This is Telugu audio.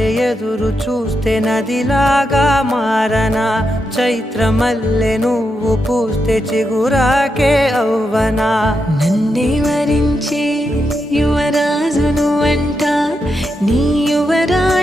వలె ఎదురు చూస్తే నదిలాగా మారనా, చైత్రమల్లె నువ్వు పూస్తే చిగురాకే అవ్వనా. నన్నే వరించే యువరాజును అంట నీ యువరాజు